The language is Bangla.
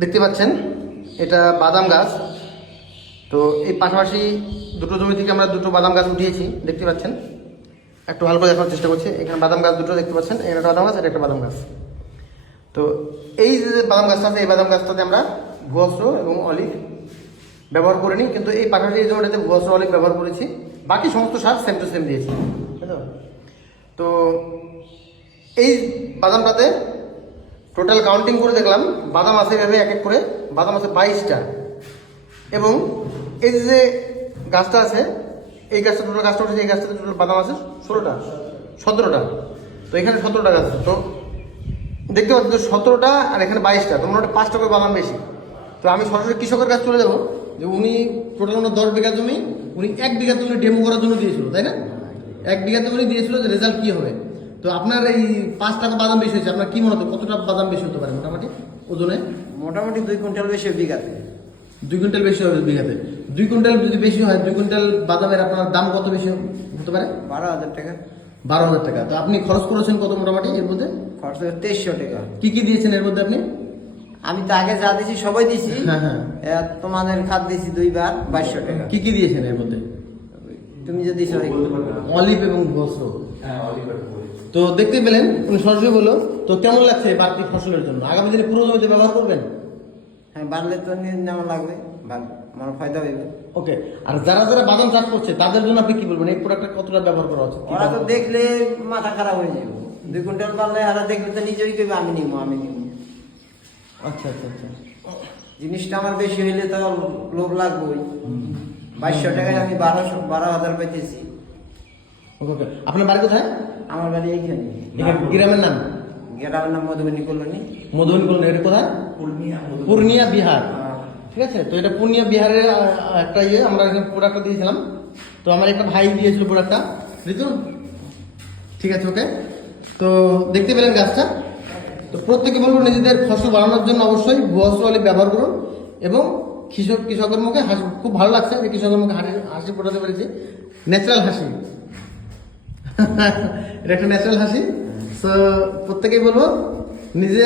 দেখতে পাচ্ছেন এটা বাদাম গাছ। তো এই পাশাপাশি দুটো জমি থেকে আমরা দুটো বাদাম গাছ উঠিয়েছি, দেখতে পাচ্ছেন। একটু ভালো করে দেখানোর চেষ্টা করছি। এখানে বাদাম গাছ দুটো দেখতে পাচ্ছেন, এখানে একটা বাদাম গাছ, এটা একটা বাদাম গাছ। তো এই যে বাদাম গাছটা আছে, এই বাদাম গাছটাতে আমরা ভুয়স্র এবং অলিভ ব্যবহার করিনি, কিন্তু এই পাশাপাশি এই জমিটাতে ভুয়স্র অলিভ ব্যবহার করেছি। বাকি সমস্ত সার সেম টু সেম দিয়েছি। তো এই বাদামটাতে টোটাল কাউন্টিং করে দেখলাম বাদাম আছে এভাবে এক এক করে বাদাম আছে 22টা, এবং এই যে গাছটা আছে এই গাছটা টোটাল গাছটা উঠেছে, এই গাছটাতে টোটাল বাদাম আছে 17টা। তো এখানে 17টা গাছ আছে। তো দেখতে পাচ্ছি 17টা আর এখানে 22টা, তো মোটামুটি 5টা করে বাদাম বেশি। তো আমি সরাসরি কৃষকের কাছে চলে যাবো, যে উনি টোটাল 10 বিঘা জমি, উনি 1 বিঘা জমি ডেমো করার জন্য দিয়েছিল, তাই না? 1 বিঘা জমি দিয়েছিল যে রেজাল্ট কি হবে। তো আপনার এই 5 টাকা বাদাম বেশি হয়েছে, আপনার কি মনে হতো কতটা বাদাম বেশি হতে পারে মোটামুটি ওজনে? মোটামুটি 2 কুইন্টাল বেশি বিঘাতে। 2 কুইন্টাল বেশি হবে বিঘাতে। 2 কুইন্টাল যদি বেশি হয়, 2 কুইন্টাল বাদামের আপনার দাম কত বেশি হতে পারে? 12,000 টাকা। 12,000 টাকা। তো আপনি খরচ করেছেন কত মোটামুটি এর মধ্যে? খরচ 2300 টাকা। কি কি দিয়েছেন এর মধ্যে আপনি? আমি তো আগে যা দিছি সবাই দিছি। হ্যাঁ। তোমাদের খাদ দিছি 2 বার 2200 টাকা। কি কি দিয়েছেন এর মধ্যে? তুমি যদি অলিভ এবং ভস্র। তো দেখতে পেলেন উনি সরাসরি বললো। তো কেমন লাগছে বাড়তি ফসলের জন্য? আগামী দিনে পুরো জমিতে ব্যবহার করবেন? হ্যাঁ, বাড়লে তো নেওয়া লাগবে, আমার ফায়দা হইবে। ওকে। আর যারা যারা বাদাম চাষ করছে তাদের জন্য আপনি কি বলবেন, এই প্রোডাক্টটা কতটা ব্যবহার করা উচিত? ওরা তো দেখলে মাথা খারাপ হয়ে যাবে। 2 কুইন্টাল বাড়লে ওরা দেখলে তো নিজেই কইবে আমি নিবো। আচ্ছা আচ্ছা আচ্ছা। জিনিসটা আমার বেশি হইলে তো লোভ লাগবেই। 2200 টাকায় আমি 12,000 পাইতেছি। ওকে। আপনার বাড়ি কোথায়? আমার বাড়ি এইখানে। এখানে গ্রামের নাম? গ্রামের নাম মধুবনী কলোনি। মধুবনী কলোনি। এটা কোথায়? পূর্ণিয়া বিহার। ঠিক আছে। তো এটা পূর্ণিয়া বিহারের একটা আমরা এখানে প্রোডাক্টটা দিয়েছিলাম। তো আমার একটা ভাই দিয়েছিল প্রোডাক্টটা, বুঝলেন? ঠিক আছে, ওকে। তো দেখতে পেলেন গাছটা। তো প্রত্যেকে বলবো নিজেদের ফসল বাড়ানোর জন্য অবশ্যই ভুয়স্র অলিভ ব্যবহার করুন, এবং কৃষকের মুখে হাসি। খুব ভালো লাগছে যে কৃষকের মুখে হাসি ফোটাতে পেরেছি। ন্যাচারাল হাসি। এটা একটা ন্যাচারাল হাসি। তো প্রত্যেকেই বলবো নিজের